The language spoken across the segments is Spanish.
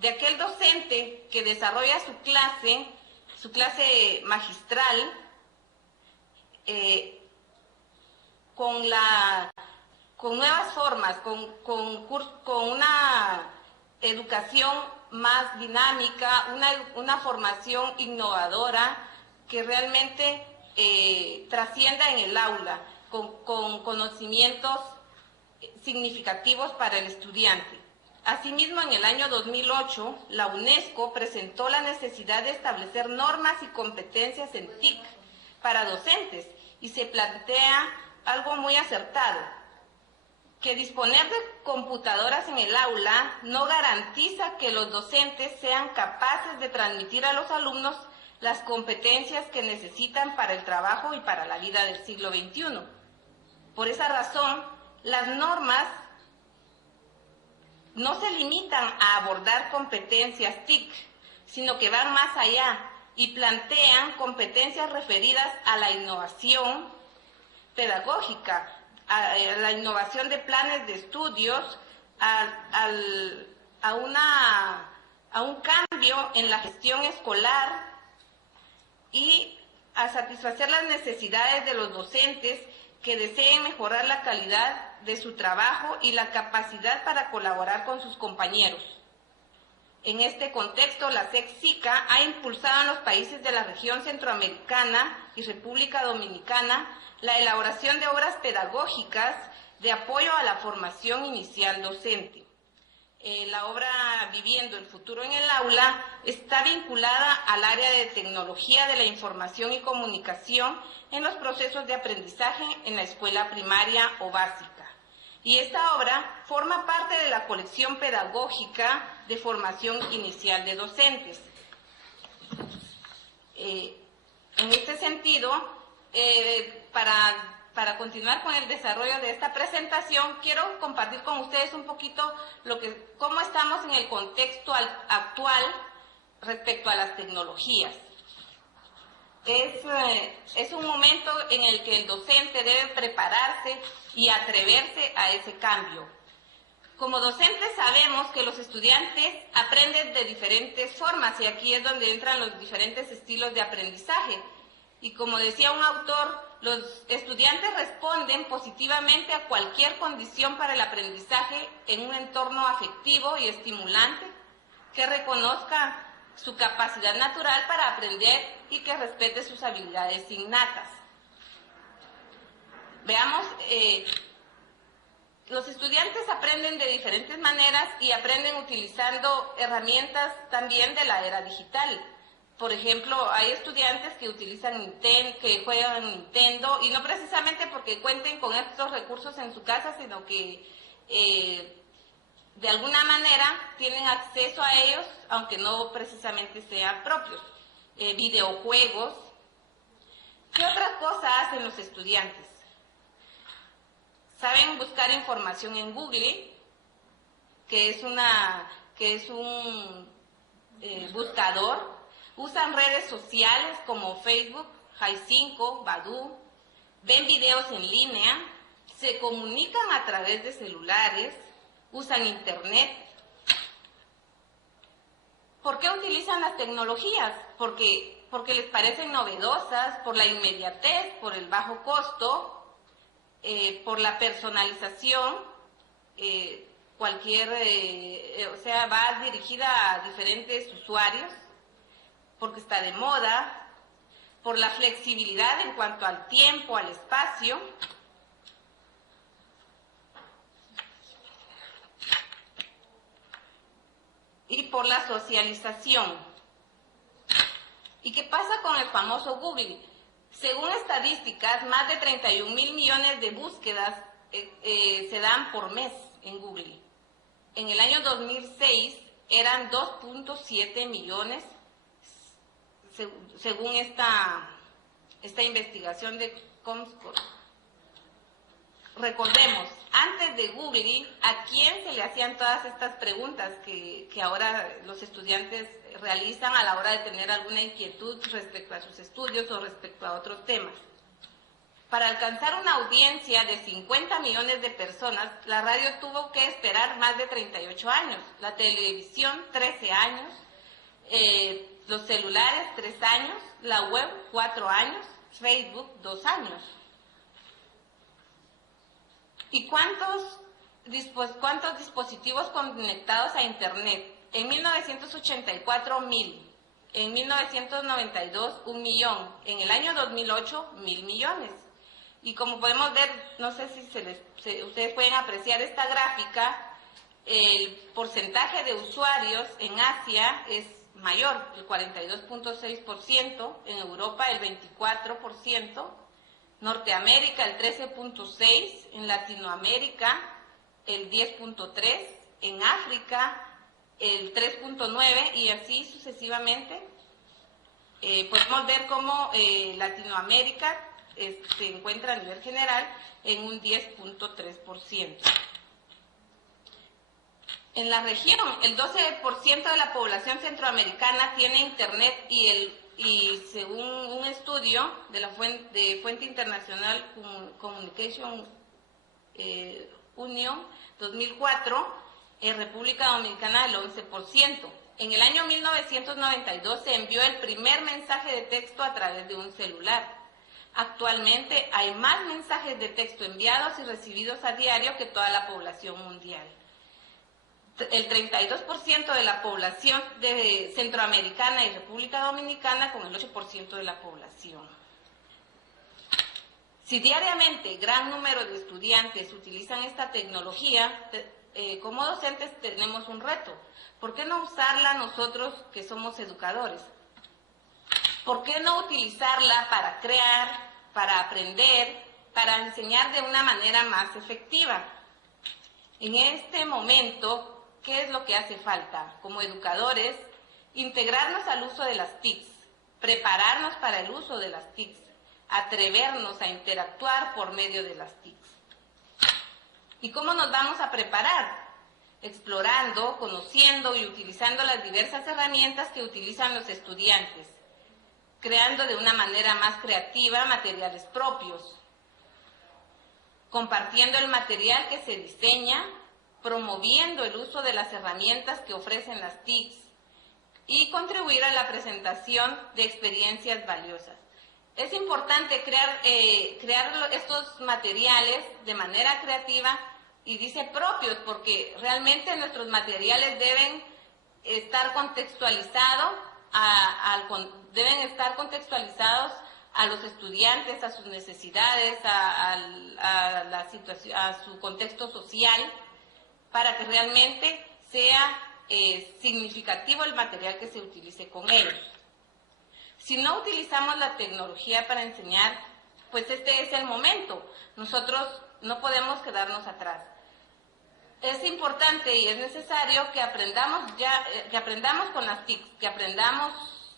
de aquel docente que desarrolla su clase magistral, con nuevas formas, con una educación más dinámica, una formación innovadora que realmente trascienda en el aula, con conocimientos significativos para el estudiante. Asimismo, en el año 2008, la UNESCO presentó la necesidad de establecer normas y competencias en TIC para docentes y se plantea algo muy acertado, que disponer de computadoras en el aula no garantiza que los docentes sean capaces de transmitir a los alumnos las competencias que necesitan para el trabajo y para la vida del siglo XXI. Por esa razón, las normas no se limitan a abordar competencias TIC, sino que van más allá y plantean competencias referidas a la innovación pedagógica, a la innovación de planes de estudios, a un cambio en la gestión escolar y a satisfacer las necesidades de los docentes que deseen mejorar la calidad de su trabajo y la capacidad para colaborar con sus compañeros. En este contexto, la SEC-SICA ha impulsado en los países de la región centroamericana y República Dominicana la elaboración de obras pedagógicas de apoyo a la formación inicial docente. La obra Viviendo el Futuro en el Aula está vinculada al área de tecnología de la información y comunicación en los procesos de aprendizaje en la escuela primaria o básica. Y esta obra forma parte de la colección pedagógica de formación inicial de docentes. En este sentido, para continuar con el desarrollo de esta presentación, quiero compartir con ustedes un poquito cómo estamos en el contexto actual respecto a las tecnologías. Es un momento en el que el docente debe prepararse y atreverse a ese cambio. Como docentes sabemos que los estudiantes aprenden de diferentes formas y aquí es donde entran los diferentes estilos de aprendizaje. Y como decía un autor, los estudiantes responden positivamente a cualquier condición para el aprendizaje en un entorno afectivo y estimulante que reconozca su capacidad natural para aprender y que respete sus habilidades innatas. Veamos, los estudiantes aprenden de diferentes maneras y aprenden utilizando herramientas también de la era digital. Por ejemplo, hay estudiantes que que juegan Nintendo, y no precisamente porque cuenten con estos recursos en su casa, sino que de alguna manera tienen acceso a ellos, aunque no precisamente sean propios. Videojuegos. ¿Qué otra cosa hacen los estudiantes? Saben buscar información en Google, que es un buscador. Usan redes sociales como Facebook, Hi5, Badoo, ven videos en línea, se comunican a través de celulares, usan Internet. ¿Por qué utilizan las tecnologías? Porque les parecen novedosas, por la inmediatez, por el bajo costo, por la personalización, va dirigida a diferentes usuarios, porque está de moda, por la flexibilidad en cuanto al tiempo, al espacio, y por la socialización. ¿Y qué pasa con el famoso Google? Según estadísticas, más de 31.000 millones de búsquedas se dan por mes en Google. En el año 2006 eran 2.7 millones, según esta investigación de Comscore. Recordemos, antes de Google, ¿a quién se le hacían todas estas preguntas que ahora los estudiantes realizan a la hora de tener alguna inquietud respecto a sus estudios o respecto a otros temas? Para alcanzar una audiencia de 50 millones de personas, la radio tuvo que esperar más de 38 años, la televisión 13 años, los celulares 3 años, la web 4 años, Facebook 2 años. ¿Y cuántos dispositivos conectados a Internet? En 1984, 1.000. En 1992, 1 millón. En el año 2008, 1.000 millones. Y como podemos ver, no sé si ustedes pueden apreciar esta gráfica, el porcentaje de usuarios en Asia es mayor, el 42.6%, en Europa el 24%, Norteamérica el 13.6%, en Latinoamérica el 10.3%, en África el 3.9% y así sucesivamente. Podemos ver cómo Latinoamérica se encuentra a nivel general en un 10.3%. En la región, el 12% de la población centroamericana tiene Internet y según un estudio de la Fuente Internacional Communication Union 2004, en República Dominicana el 11%. En el año 1992 se envió el primer mensaje de texto a través de un celular. Actualmente hay más mensajes de texto enviados y recibidos a diario que toda la población mundial. El 32% de la población de centroamericana y República Dominicana con el 8% de la población. Si diariamente gran número de estudiantes utilizan esta tecnología, como docentes tenemos un reto. ¿Por qué no usarla nosotros que somos educadores? ¿Por qué no utilizarla para crear, para aprender, para enseñar de una manera más efectiva? En este momento, ¿qué es lo que hace falta? Como educadores, integrarnos al uso de las TICs, prepararnos para el uso de las TICs, atrevernos a interactuar por medio de las TICs. ¿Y cómo nos vamos a preparar? Explorando, conociendo y utilizando las diversas herramientas que utilizan los estudiantes, creando de una manera más creativa materiales propios, compartiendo el material que se diseña, promoviendo el uso de las herramientas que ofrecen las TICs y contribuir a la presentación de experiencias valiosas. Es importante crear estos materiales de manera creativa y dice propios, porque realmente nuestros materiales deben estar contextualizados a los estudiantes, a sus necesidades, a la situación, a su contexto social, para que realmente sea significativo el material que se utilice con ellos. Si no utilizamos la tecnología para enseñar, pues este es el momento. Nosotros no podemos quedarnos atrás. Es importante y es necesario que aprendamos con las TICs,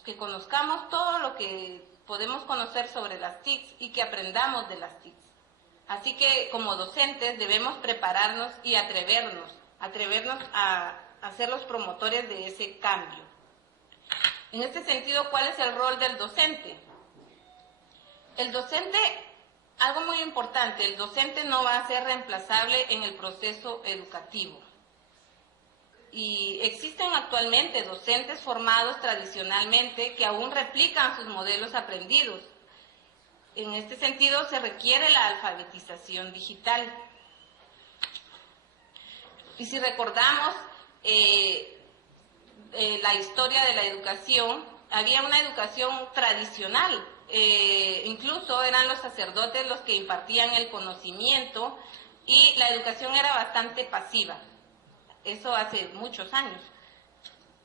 que conozcamos todo lo que podemos conocer sobre las TICs y que aprendamos de las TICs. Así que como docentes debemos prepararnos y atrevernos a ser los promotores de ese cambio. En este sentido, ¿cuál es el rol del docente? El docente, algo muy importante, el docente no va a ser reemplazable en el proceso educativo. Y existen actualmente docentes formados tradicionalmente que aún replican sus modelos aprendidos. En este sentido, se requiere la alfabetización digital. Y si recordamos la historia de la educación, había una educación tradicional, incluso eran los sacerdotes los que impartían el conocimiento y la educación era bastante pasiva. Eso hace muchos años.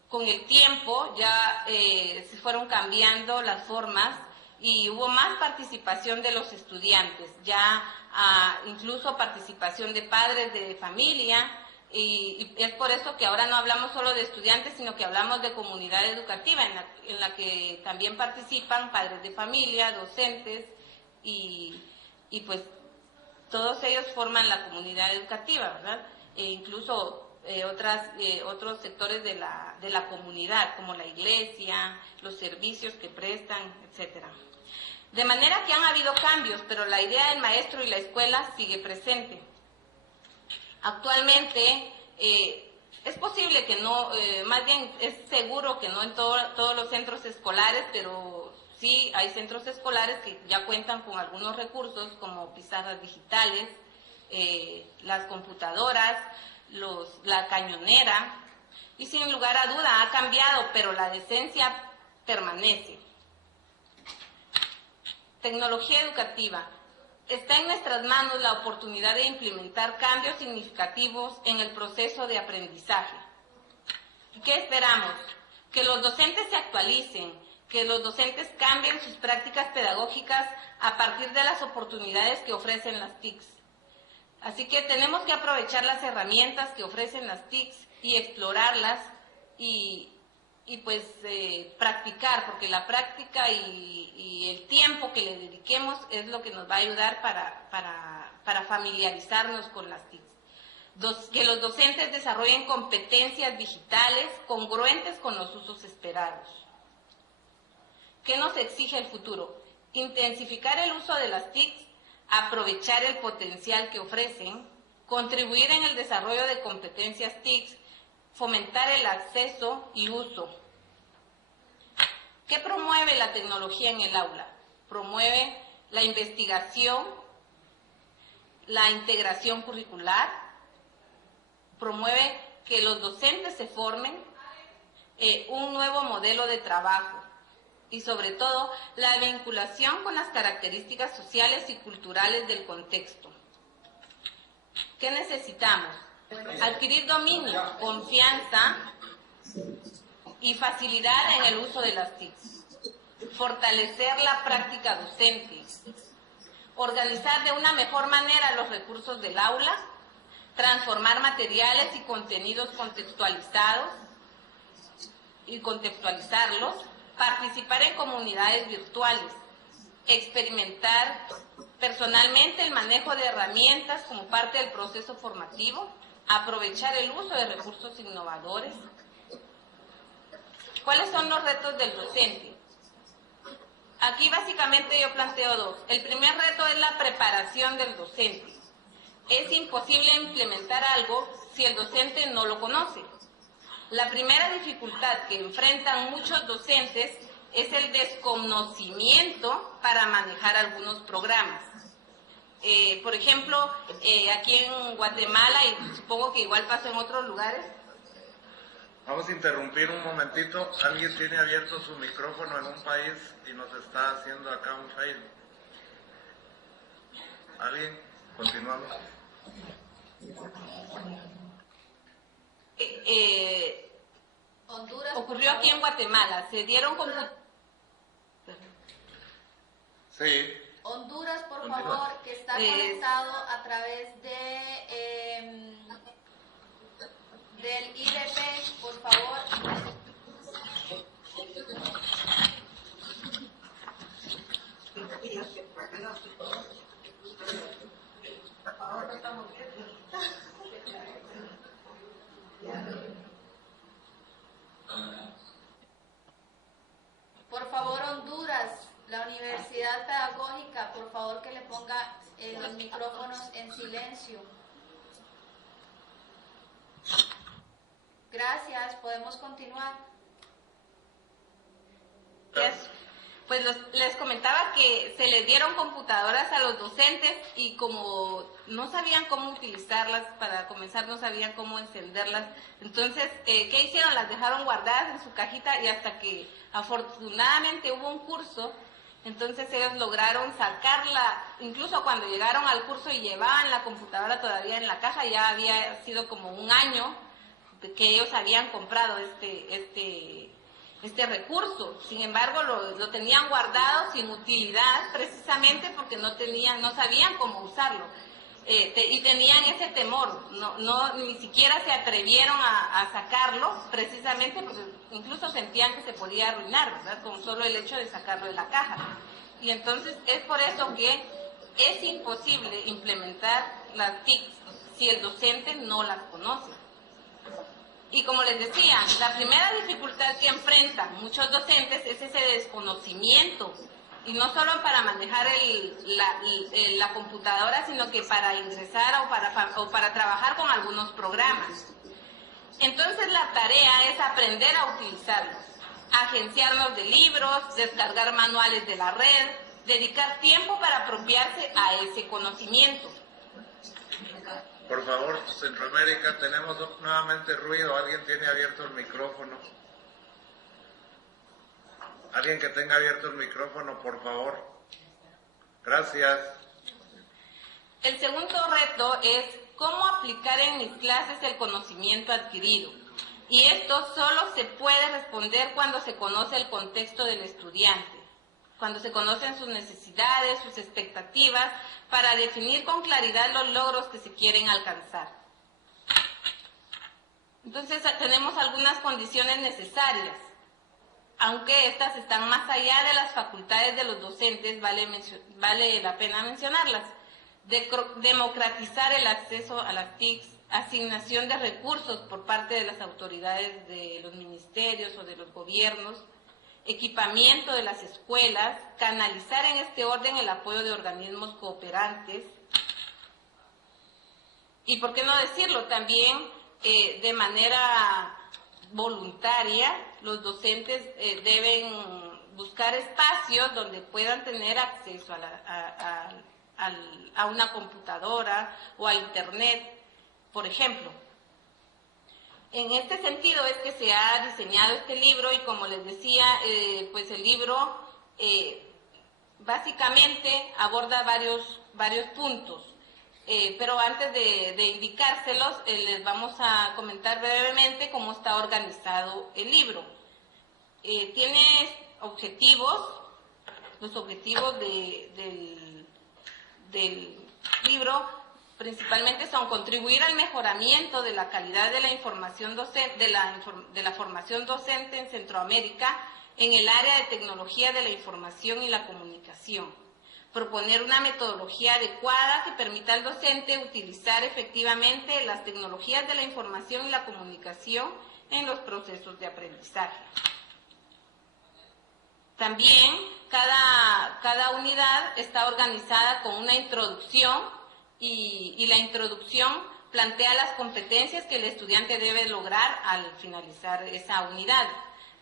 Con el tiempo ya se fueron cambiando las formas y hubo más participación de los estudiantes, ya incluso participación de padres de familia, y es por eso que ahora no hablamos solo de estudiantes, sino que hablamos de comunidad educativa, en la que también participan padres de familia, docentes, y pues todos ellos forman la comunidad educativa, ¿verdad? E incluso otros sectores de la comunidad, como la iglesia, los servicios que prestan, etcétera. De manera que han habido cambios, pero la idea del maestro y la escuela sigue presente. Actualmente es posible que no, más bien es seguro que no en todos los centros escolares, pero sí hay centros escolares que ya cuentan con algunos recursos como pizarras digitales, las computadoras, la cañonera, y sin lugar a duda ha cambiado, pero la decencia permanece. Tecnología educativa. Está en nuestras manos la oportunidad de implementar cambios significativos en el proceso de aprendizaje. ¿Qué esperamos? Que los docentes se actualicen, que los docentes cambien sus prácticas pedagógicas a partir de las oportunidades que ofrecen las TICs. Así que tenemos que aprovechar las herramientas que ofrecen las TICs y explorarlas y pues practicar, porque la práctica y el tiempo que le dediquemos es lo que nos va a ayudar para familiarizarnos con las TICs. Que los docentes desarrollen competencias digitales congruentes con los usos esperados. ¿Qué nos exige el futuro? Intensificar el uso de las TICs, aprovechar el potencial que ofrecen, contribuir en el desarrollo de competencias TICs, fomentar el acceso y uso. ¿Qué promueve la tecnología en el aula? Promueve la investigación, la integración curricular, promueve que los docentes se formen, un nuevo modelo de trabajo y sobre todo la vinculación con las características sociales y culturales del contexto. ¿Qué necesitamos? Adquirir dominio, confianza y facilidad en el uso de las TICs. Fortalecer la práctica docente. Organizar de una mejor manera los recursos del aula. Transformar materiales y contenidos contextualizados y contextualizarlos. Participar en comunidades virtuales. Experimentar personalmente el manejo de herramientas como parte del proceso formativo. Aprovechar el uso de recursos innovadores. ¿Cuáles son los retos del docente? Aquí básicamente yo planteo dos. El primer reto es la preparación del docente. Es imposible implementar algo si el docente no lo conoce. La primera dificultad que enfrentan muchos docentes es el desconocimiento para manejar algunos programas. Por ejemplo, aquí en Guatemala, y supongo que igual pasa en otros lugares. Vamos a interrumpir un momentito. Alguien tiene abierto su micrófono en un país y nos está haciendo acá un fail. ¿Alguien? Continuamos. Honduras ocurrió aquí en Guatemala. Se dieron Sí. Honduras, por favor, que está conectado a través del IDP, por favor. Por favor, Honduras, la Universidad Pedagógica, por favor que le ponga los micrófonos en silencio. Gracias, podemos continuar. Pues les comentaba que se les dieron computadoras a los docentes y como no sabían cómo utilizarlas, para comenzar no sabían cómo encenderlas, entonces, ¿qué hicieron? Las dejaron guardadas en su cajita y hasta que afortunadamente hubo un curso, entonces ellos lograron sacarla, incluso cuando llegaron al curso y llevaban la computadora todavía en la caja, ya había sido como un año que ellos habían comprado este recurso. Sin embargo, lo tenían guardado sin utilidad, precisamente porque no sabían cómo usarlo. Y tenían ese temor, ni siquiera se atrevieron a sacarlo, precisamente porque incluso sentían que se podía arruinar, ¿verdad? Con solo el hecho de sacarlo de la caja. Y entonces es por eso que es imposible implementar las TICs si el docente no las conoce. Y como les decía, la primera dificultad que enfrentan muchos docentes es ese desconocimiento y no solo para manejar la computadora, sino que para ingresar o para trabajar con algunos programas. Entonces la tarea es aprender a utilizarlos, agenciarnos de libros, descargar manuales de la red, dedicar tiempo para apropiarse a ese conocimiento. Por favor, Centroamérica, tenemos nuevamente ruido. ¿Alguien tiene abierto el micrófono? Alguien que tenga abierto el micrófono, por favor. Gracias. El segundo reto es cómo aplicar en mis clases el conocimiento adquirido. Y esto solo se puede responder cuando se conoce el contexto del estudiante, cuando se conocen sus necesidades, sus expectativas, para definir con claridad los logros que se quieren alcanzar. Entonces tenemos algunas condiciones necesarias. Aunque estas están más allá de las facultades de los docentes, vale la pena mencionarlas. Democratizar el acceso a las TICs, asignación de recursos por parte de las autoridades de los ministerios o de los gobiernos, equipamiento de las escuelas, canalizar en este orden el apoyo de organismos cooperantes y, por qué no decirlo, también de manera voluntaria, los docentes deben buscar espacios donde puedan tener acceso a una computadora o a Internet, por ejemplo. En este sentido es que se ha diseñado este libro y, como les decía, pues el libro básicamente aborda varios puntos. Pero antes de indicárselos, les vamos a comentar brevemente cómo está organizado el libro. Tiene objetivos, los objetivos del libro principalmente son contribuir al mejoramiento de la calidad de la información docente, de la formación docente en Centroamérica en el área de tecnología de la información y la comunicación. Proponer una metodología adecuada que permita al docente utilizar efectivamente las tecnologías de la información y la comunicación en los procesos de aprendizaje. También cada unidad está organizada con una introducción y la introducción plantea las competencias que el estudiante debe lograr al finalizar esa unidad.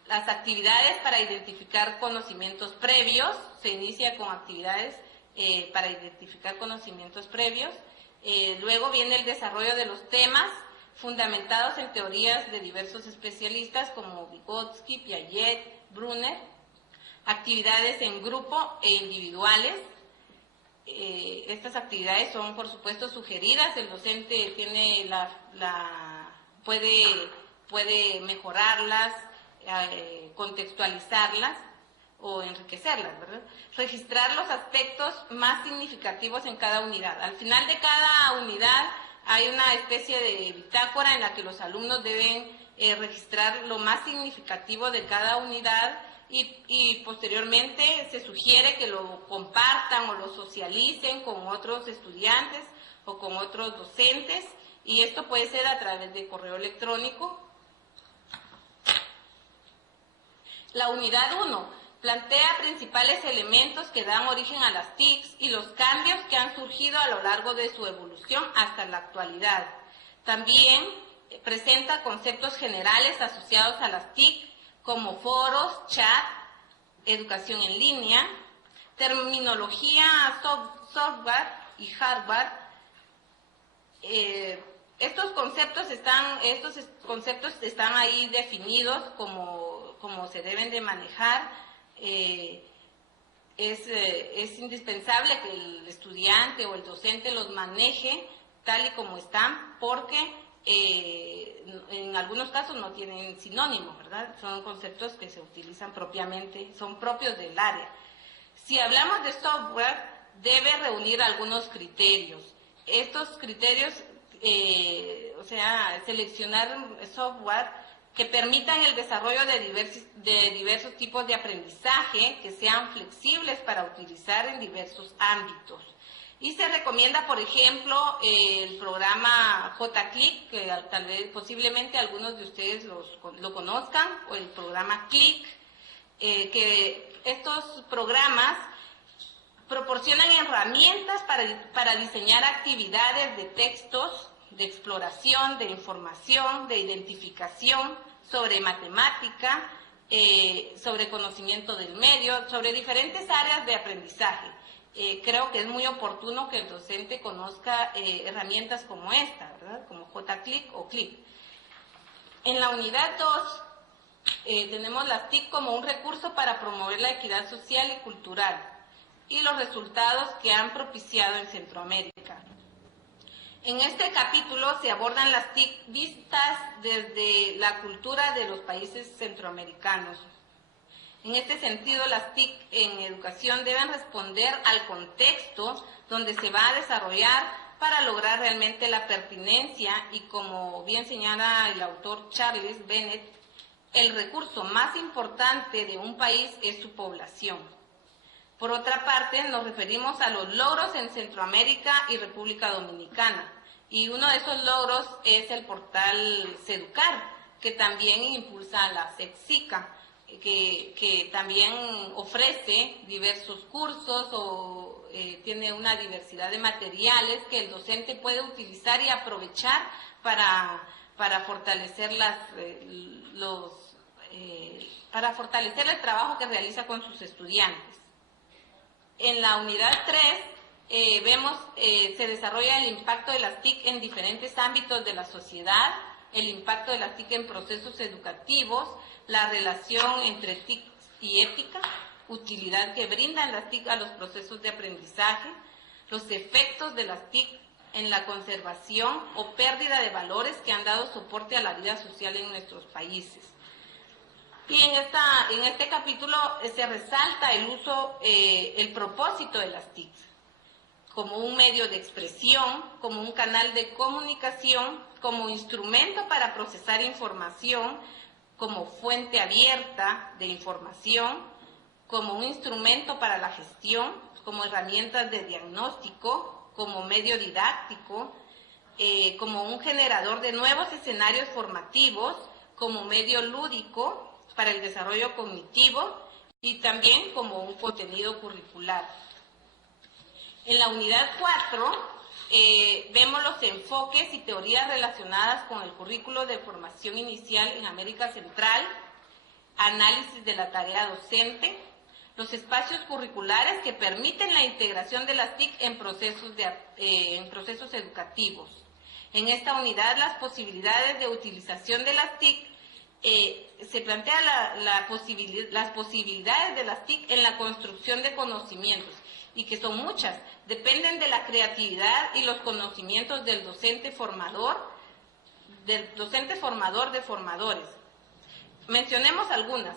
Las actividades para identificar conocimientos previos, se inicia con actividades para identificar conocimientos previos. Luego viene el desarrollo de los temas fundamentados en teorías de diversos especialistas como Vygotsky, Piaget, Brunner. Actividades en grupo e individuales. Estas actividades son, por supuesto, sugeridas. El docente tiene puede mejorarlas, contextualizarlas o enriquecerlas, ¿verdad? Registrar los aspectos más significativos en cada unidad. Al final de cada unidad hay una especie de bitácora en la que los alumnos deben registrar lo más significativo de cada unidad y posteriormente se sugiere que lo compartan o lo socialicen con otros estudiantes o con otros docentes, y esto puede ser a través de correo electrónico. La unidad 1 plantea principales elementos que dan origen a las TICs y los cambios que han surgido a lo largo de su evolución hasta la actualidad. También presenta conceptos generales asociados a las TIC, como foros, chat, educación en línea, terminología software y hardware. Estos conceptos están ahí definidos como se deben de manejar. Es indispensable que el estudiante o el docente los maneje tal y como están, porque en algunos casos no tienen sinónimos, ¿verdad? Son conceptos que se utilizan propiamente, son propios del área. Si hablamos de software, debe reunir algunos criterios. Estos criterios, seleccionar software que permitan el desarrollo de diversos tipos de aprendizaje, que sean flexibles para utilizar en diversos ámbitos. Y se recomienda, por ejemplo, el programa JClick, que tal vez posiblemente algunos de ustedes lo conozcan, o el programa Click, que estos programas proporcionan herramientas para diseñar actividades de textos, de exploración, de información, de identificación, sobre matemática, sobre conocimiento del medio, sobre diferentes áreas de aprendizaje. Creo que es muy oportuno que el docente conozca herramientas como esta, ¿verdad? Como JCLIC o CLIP. En la unidad 2 tenemos las TIC como un recurso para promover la equidad social y cultural y los resultados que han propiciado en Centroamérica. En este capítulo se abordan las TIC vistas desde la cultura de los países centroamericanos. En este sentido, las TIC en educación deben responder al contexto donde se va a desarrollar para lograr realmente la pertinencia y, como bien señala el autor Charles Bennett, el recurso más importante de un país es su población. Por otra parte, nos referimos a los logros en Centroamérica y República Dominicana, y uno de esos logros es el portal Seducar, que también impulsa a la SECSICA, que también ofrece diversos cursos o tiene una diversidad de materiales que el docente puede utilizar y aprovechar para fortalecer para fortalecer el trabajo que realiza con sus estudiantes. En la unidad 3 vemos se desarrolla el impacto de las TIC en diferentes ámbitos de la sociedad, el impacto de las TIC en procesos educativos, la relación entre TIC y ética, utilidad que brindan las TIC a los procesos de aprendizaje, los efectos de las TIC en la conservación o pérdida de valores que han dado soporte a la vida social en nuestros países. Y en este capítulo se resalta el uso, el propósito de las TIC como un medio de expresión, como un canal de comunicación, como instrumento para procesar información, como fuente abierta de información, como un instrumento para la gestión, como herramientas de diagnóstico, como medio didáctico, como un generador de nuevos escenarios formativos, como medio lúdico para el desarrollo cognitivo y también como un contenido curricular. En la unidad 4 vemos los enfoques y teorías relacionadas con el currículo de formación inicial en América Central, análisis de la tarea docente, los espacios curriculares que permiten la integración de las TIC en procesos educativos. En esta unidad, las posibilidades de utilización de las TIC, se plantea las posibilidades de las TIC en la construcción de conocimientos, y que son muchas, dependen de la creatividad y los conocimientos del docente formador de formadores. Mencionemos algunas.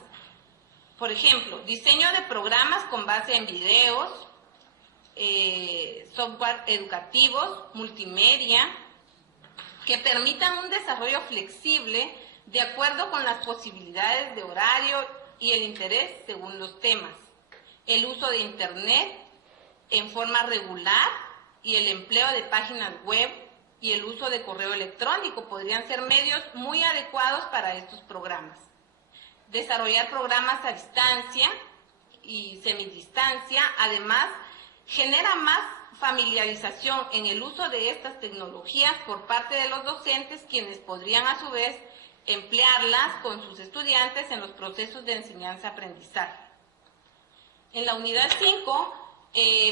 Por ejemplo, diseño de programas con base en videos, software educativos, multimedia, que permitan un desarrollo flexible de acuerdo con las posibilidades de horario y el interés según los temas. El uso de Internet en forma regular y el empleo de páginas web y el uso de correo electrónico podrían ser medios muy adecuados para estos programas. Desarrollar programas a distancia y semidistancia, además, genera más familiarización en el uso de estas tecnologías por parte de los docentes, quienes podrían a su vez emplearlas con sus estudiantes en los procesos de enseñanza-aprendizaje. En la unidad 5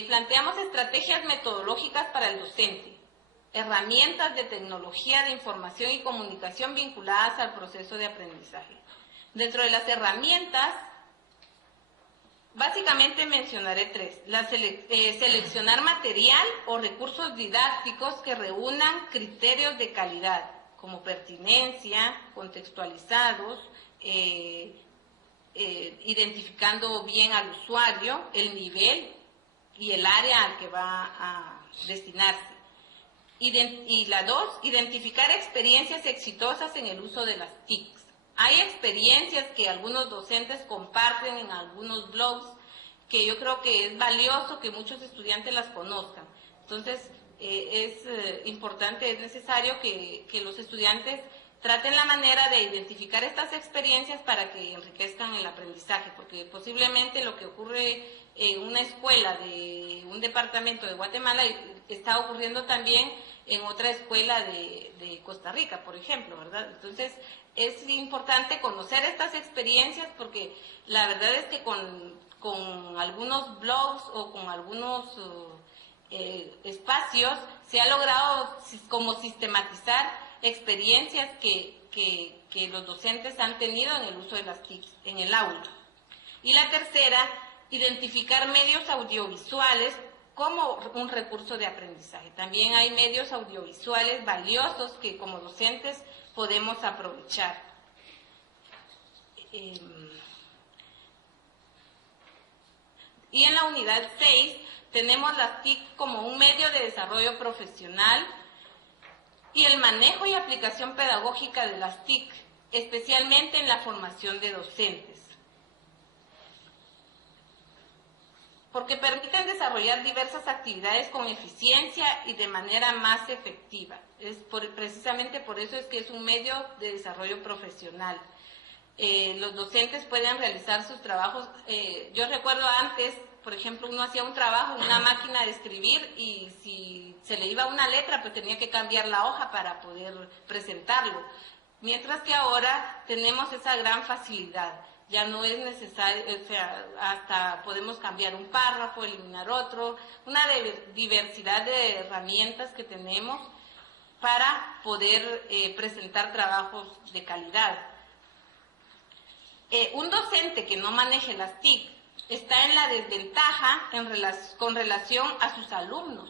planteamos estrategias metodológicas para el docente, herramientas de tecnología de información y comunicación vinculadas al proceso de aprendizaje. Dentro de las herramientas, básicamente mencionaré tres. Seleccionar material o recursos didácticos que reúnan criterios de calidad, como pertinencia, contextualizados, identificando bien al usuario, el nivel y el área al que va a destinarse. Y la 2, identificar experiencias exitosas en el uso de las TIC. Hay experiencias que algunos docentes comparten en algunos blogs que yo creo que es valioso que muchos estudiantes las conozcan. Entonces, es importante, es necesario que los estudiantes traten la manera de identificar estas experiencias para que enriquezcan el aprendizaje, porque posiblemente lo que ocurre en una escuela de un departamento de Guatemala está ocurriendo también en otra escuela de Costa Rica, por ejemplo, ¿verdad? Entonces, es importante conocer estas experiencias porque la verdad es que con algunos blogs o con algunos espacios se ha logrado como sistematizar experiencias que los docentes han tenido en el uso de las TIC en el aula. Y la tercera, identificar medios audiovisuales como un recurso de aprendizaje. También hay medios audiovisuales valiosos que como docentes podemos aprovechar. Y en la unidad 6 tenemos las TIC como un medio de desarrollo profesional y el manejo y aplicación pedagógica de las TIC, especialmente en la formación de docentes, porque permiten desarrollar diversas actividades con eficiencia y de manera más efectiva. Precisamente por eso es que es un medio de desarrollo profesional. Los docentes pueden realizar sus trabajos. Yo recuerdo antes, por ejemplo, uno hacía un trabajo en una máquina de escribir y si se le iba una letra, pues tenía que cambiar la hoja para poder presentarlo. Mientras que ahora tenemos esa gran facilidad. Ya no es necesario, o sea, hasta podemos cambiar un párrafo, eliminar otro, una diversidad de herramientas que tenemos para poder presentar trabajos de calidad. Un docente que no maneje las TIC está en la desventaja con relación a sus alumnos.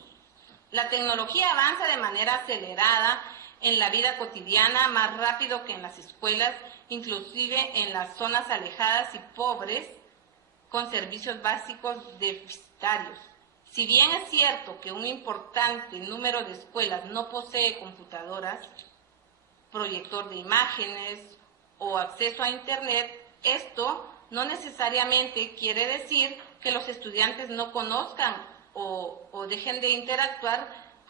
La tecnología avanza de manera acelerada en la vida cotidiana, más rápido que en las escuelas, inclusive en las zonas alejadas y pobres, con servicios básicos deficitarios. Si bien es cierto que un importante número de escuelas no posee computadoras, proyector de imágenes o acceso a Internet, esto no necesariamente quiere decir que los estudiantes no conozcan o dejen de interactuar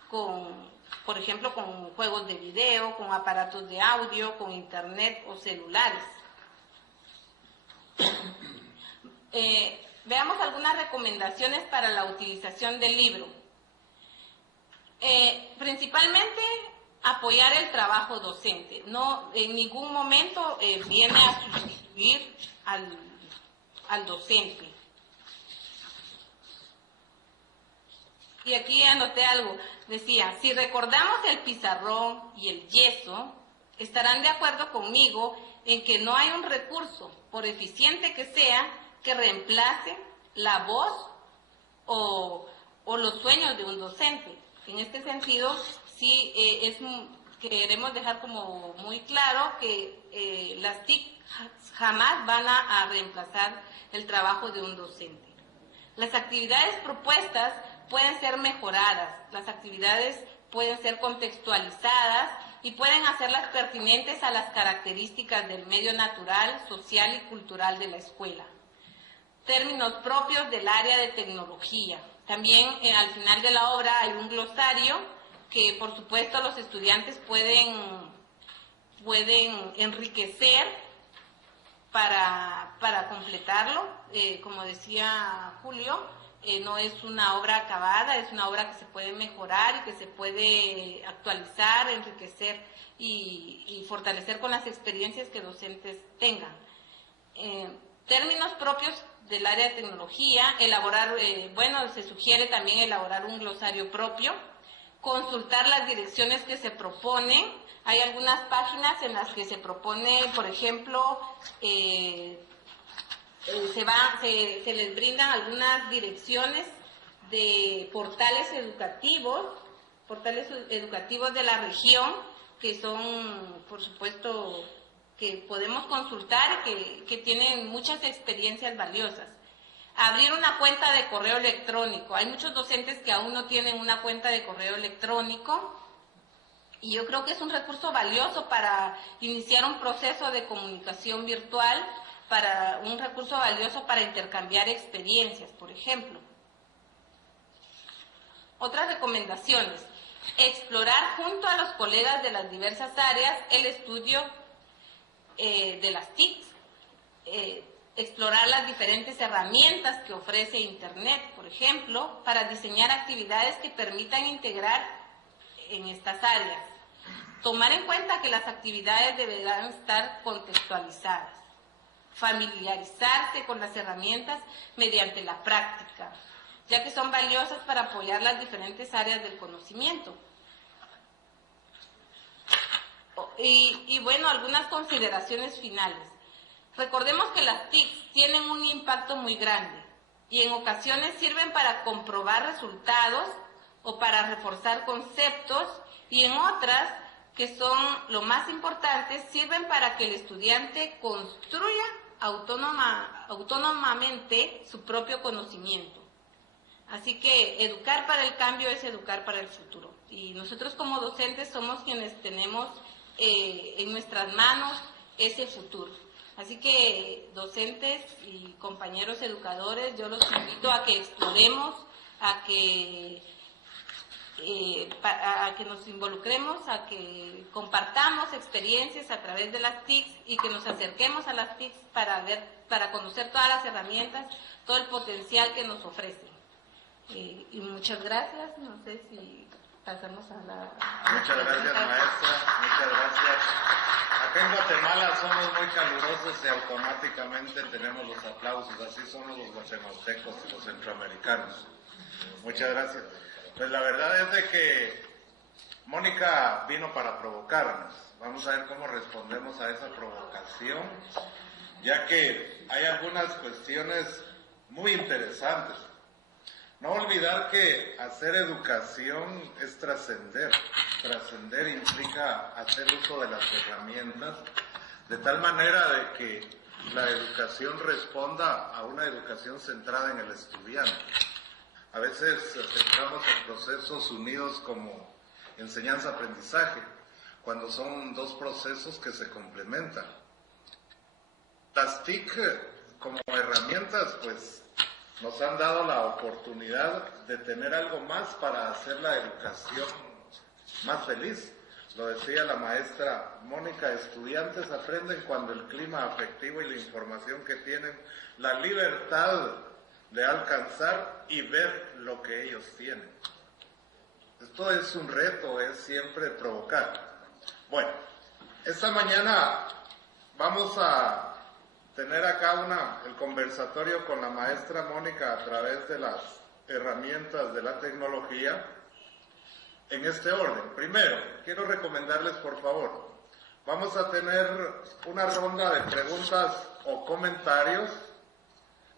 con, por ejemplo, con juegos de video, con aparatos de audio, con Internet o celulares. Veamos algunas recomendaciones para la utilización del libro. Principalmente, apoyar el trabajo docente. No, en ningún momento viene a sustituir al docente. Y aquí anoté algo. Decía, si recordamos el pizarrón y el yeso, estarán de acuerdo conmigo en que no hay un recurso, por eficiente que sea, que reemplace la voz o los sueños de un docente. En este sentido, sí queremos dejar como muy claro que las TIC jamás van a reemplazar el trabajo de un docente. Las actividades propuestas pueden ser mejoradas, las actividades pueden ser contextualizadas y pueden hacerlas pertinentes a las características del medio natural, social y cultural de la escuela. Términos propios del área de tecnología. También al final de la obra hay un glosario que por supuesto los estudiantes pueden enriquecer para completarlo. Como decía Julio, no es una obra acabada, es una obra que se puede mejorar y que se puede actualizar, enriquecer y fortalecer con las experiencias que docentes tengan. Términos propios del área de tecnología, se sugiere también elaborar un glosario propio, consultar las direcciones que se proponen. Hay algunas páginas en las que se propone, por ejemplo, se les brindan algunas direcciones de portales educativos de la región, que son, por supuesto, que podemos consultar y que tienen muchas experiencias valiosas. Abrir una cuenta de correo electrónico. Hay muchos docentes que aún no tienen una cuenta de correo electrónico y yo creo que es un recurso valioso para iniciar un proceso de comunicación virtual, un recurso valioso para intercambiar experiencias, por ejemplo. Otras recomendaciones. explorar junto a los colegas de las diversas áreas el estudio de las TICs, explorar las diferentes herramientas que ofrece Internet, por ejemplo, para diseñar actividades que permitan integrar en estas áreas. Tomar en cuenta que las actividades deberán estar contextualizadas. Familiarizarse con las herramientas mediante la práctica, ya que son valiosas para apoyar las diferentes áreas del conocimiento. Y bueno, algunas consideraciones finales. Recordemos que las TICs tienen un impacto muy grande y en ocasiones sirven para comprobar resultados o para reforzar conceptos, y en otras, que son lo más importante, sirven para que el estudiante construya autónomamente su propio conocimiento. Así que educar para el cambio es educar para el futuro. Y nosotros como docentes somos quienes tenemos en nuestras manos ese futuro. Así que docentes y compañeros educadores, yo los invito a que exploremos, a que nos involucremos, a que compartamos experiencias a través de las TICs y que nos acerquemos a las TICs para conocer todas las herramientas, todo el potencial que nos ofrecen. Y muchas gracias, no sé si pasamos a la... Muchas gracias, maestra, muchas gracias. Acá en Guatemala somos muy calurosos y automáticamente tenemos los aplausos, así somos los guatemaltecos y los centroamericanos. Muchas gracias. Pues la verdad es de que Mónica vino para provocarnos. Vamos a ver cómo respondemos a esa provocación, ya que hay algunas cuestiones muy interesantes. No olvidar que hacer educación es trascender. Trascender implica hacer uso de las herramientas de tal manera de que la educación responda a una educación centrada en el estudiante. A veces centramos en procesos unidos como enseñanza-aprendizaje, cuando son dos procesos que se complementan. Las TIC como herramientas, pues, nos han dado la oportunidad de tener algo más para hacer la educación más feliz. Lo decía la maestra Mónica, estudiantes aprenden cuando el clima afectivo y la información que tienen, la libertad de alcanzar y ver lo que ellos tienen. Esto es un reto, es siempre provocar. Bueno, esta mañana vamos a tener acá el conversatorio con la maestra Mónica a través de las herramientas de la tecnología en este orden. Primero, quiero recomendarles, por favor, vamos a tener una ronda de preguntas o comentarios.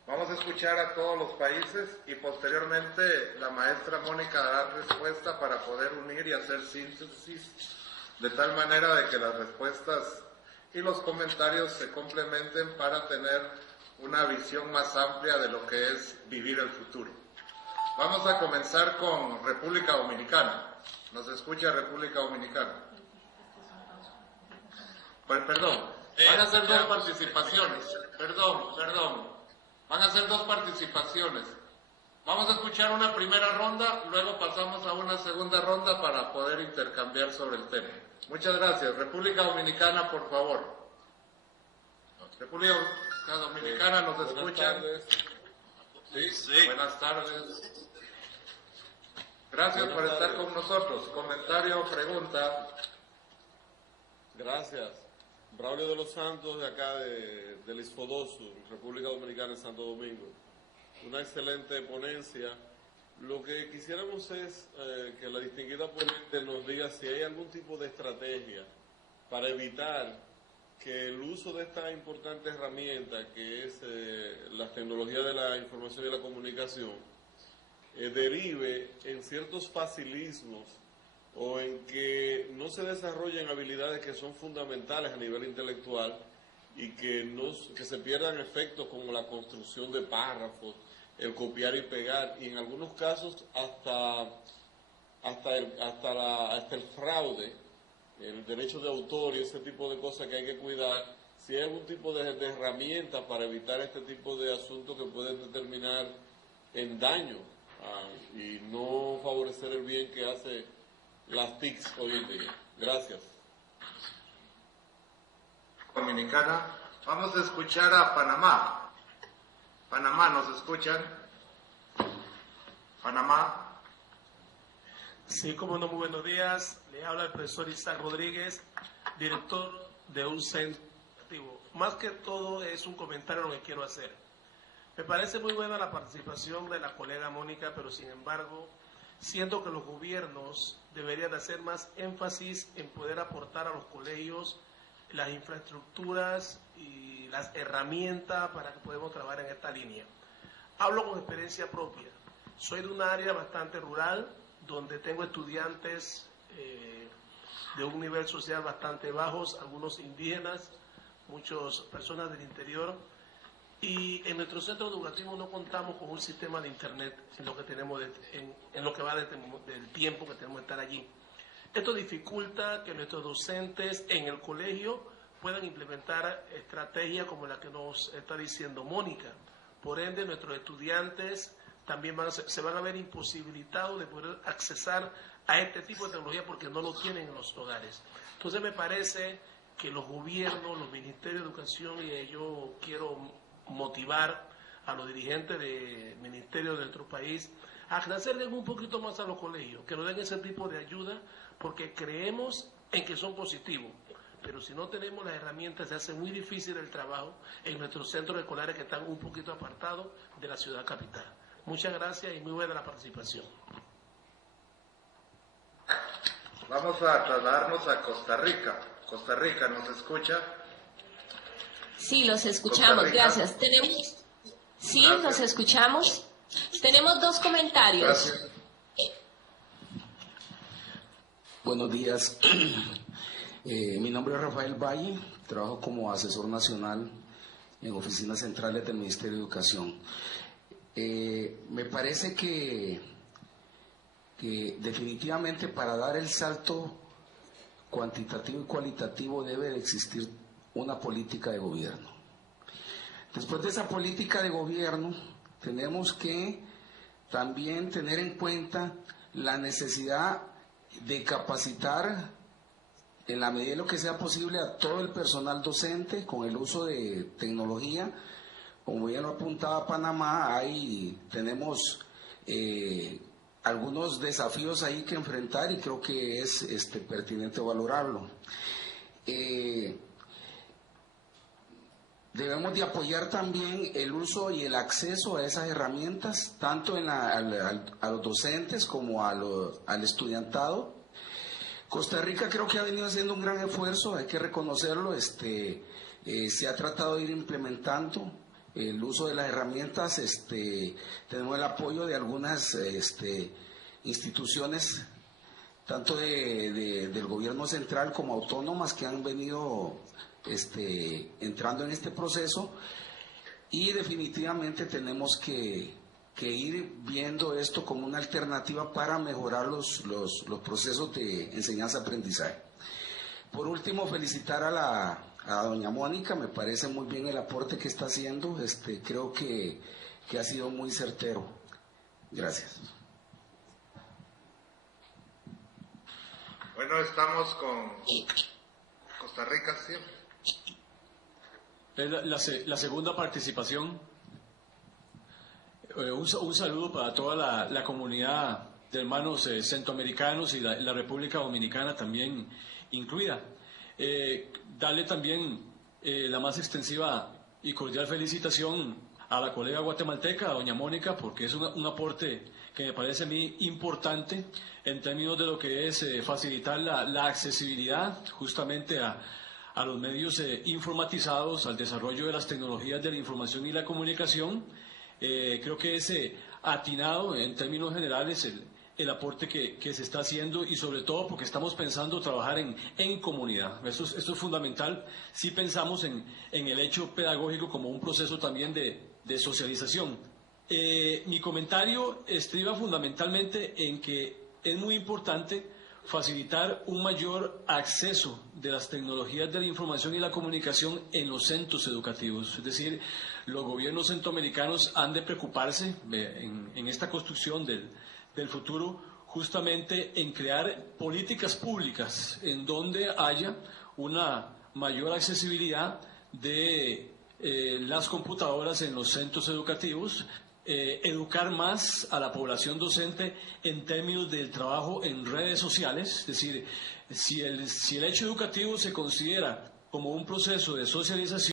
Vamos a escuchar a todos los países y posteriormente la maestra Mónica dará respuesta para poder unir y hacer síntesis de tal manera de que las respuestas y los comentarios se complementen para tener una visión más amplia de lo que es vivir el futuro. Vamos a comenzar con República Dominicana. ¿Nos escucha República Dominicana? Pues perdón, van a ser dos participaciones. Perdón. Van a ser dos participaciones. Vamos a escuchar una primera ronda, luego pasamos a una segunda ronda para poder intercambiar sobre el tema. Muchas gracias. República Dominicana, por favor. República Dominicana, ¿nos escuchan? Sí. Buenas tardes. Gracias por estar con nosotros. Comentario, pregunta. Gracias. Braulio de los Santos, de acá del Isfodosu, República Dominicana, en Santo Domingo. Una excelente ponencia. Lo que quisiéramos es que la distinguida ponente nos diga si hay algún tipo de estrategia para evitar que el uso de esta importante herramienta que es la tecnología de la información y la comunicación derive en ciertos facilismos o en que no se desarrollen habilidades que son fundamentales a nivel intelectual y que se pierdan efectos como la construcción de párrafos, el copiar y pegar, y en algunos casos hasta el fraude, el derecho de autor y ese tipo de cosas que hay que cuidar. Si hay algún tipo de herramienta para evitar este tipo de asuntos que pueden determinar en daño y no favorecer el bien que hace las TICs hoy en día. Gracias. Dominicana. Vamos a escuchar a Panamá. Panamá, ¿nos escuchan? Panamá. Sí, como no, muy buenos días. Le habla el profesor Isaac Rodríguez, director de un centro educativo. Más que todo es un comentario lo que quiero hacer. Me parece muy buena la participación de la colega Mónica, pero sin embargo, siento que los gobiernos deberían hacer más énfasis en poder aportar a los colegios las infraestructuras y las herramientas para que podamos trabajar en esta línea. Hablo con experiencia propia. Soy de un área bastante rural, donde tengo estudiantes de un nivel social bastante bajos, algunos indígenas, muchas personas del interior, y en nuestro centro educativo no contamos con un sistema de internet en lo que tenemos en lo que va del tiempo que tenemos que estar allí. Esto dificulta que nuestros docentes en el colegio puedan implementar estrategias como la que nos está diciendo Mónica. Por ende, nuestros estudiantes también se van a ver imposibilitados de poder accesar a este tipo de tecnología porque no lo tienen en los hogares. Entonces me parece que los gobiernos, los ministerios de educación, y yo quiero motivar a los dirigentes de ministerios de nuestro país a que acerquen un poquito más a los colegios, que nos den ese tipo de ayuda, porque creemos en que son positivos. Pero si no tenemos las herramientas, se hace muy difícil el trabajo en nuestros centros escolares que están un poquito apartados de la ciudad capital. Muchas gracias y muy buena la participación. Vamos a trasladarnos a Costa Rica. Costa Rica, ¿nos escucha? Sí, los escuchamos, gracias. Sí, gracias. Los escuchamos. Tenemos dos comentarios. Gracias. Buenos días. Mi nombre es Rafael Valle, trabajo como asesor nacional en oficinas centrales del Ministerio de Educación. Me parece que definitivamente para dar el salto cuantitativo y cualitativo debe de existir una política de gobierno. Después de esa política de gobierno, tenemos que también tener en cuenta la necesidad de capacitar en la medida de lo que sea posible a todo el personal docente con el uso de tecnología. Como bien lo apuntaba Panamá, tenemos algunos desafíos ahí que enfrentar y creo que es pertinente valorarlo. Debemos de apoyar también el uso y el acceso a esas herramientas, tanto a los docentes como al estudiantado. Costa Rica creo que ha venido haciendo un gran esfuerzo, hay que reconocerlo. Se ha tratado de ir implementando el uso de las herramientas. Tenemos el apoyo de algunas instituciones, tanto del gobierno central como autónomas, que han venido entrando en este proceso, y definitivamente tenemos que ir viendo esto como una alternativa para mejorar los procesos de enseñanza-aprendizaje. Por último, felicitar a doña Mónica, me parece muy bien el aporte que está haciendo, creo que ha sido muy certero. Gracias. Bueno, estamos con Costa Rica siempre. La segunda participación. Un saludo para toda la comunidad de hermanos centroamericanos y la República Dominicana también incluida. Darle también la más extensiva y cordial felicitación a la colega guatemalteca, a doña Mónica, porque es un aporte que me parece a mí importante en términos de lo que es facilitar la accesibilidad justamente a los medios informatizados, al desarrollo de las tecnologías de la información y la comunicación. Creo que es atinado en términos generales el aporte que se está haciendo, y sobre todo porque estamos pensando trabajar en comunidad. Esto es fundamental si pensamos en el hecho pedagógico como un proceso también de socialización. Mi comentario estriba fundamentalmente en que es muy importante facilitar un mayor acceso de las tecnologías de la información y la comunicación en los centros educativos. Es decir, los gobiernos centroamericanos han de preocuparse en esta construcción del futuro justamente en crear políticas públicas en donde haya una mayor accesibilidad de las computadoras en los centros educativos, educar más a la población docente en términos del trabajo en redes sociales, es decir, si el hecho educativo se considera como un proceso de socialización,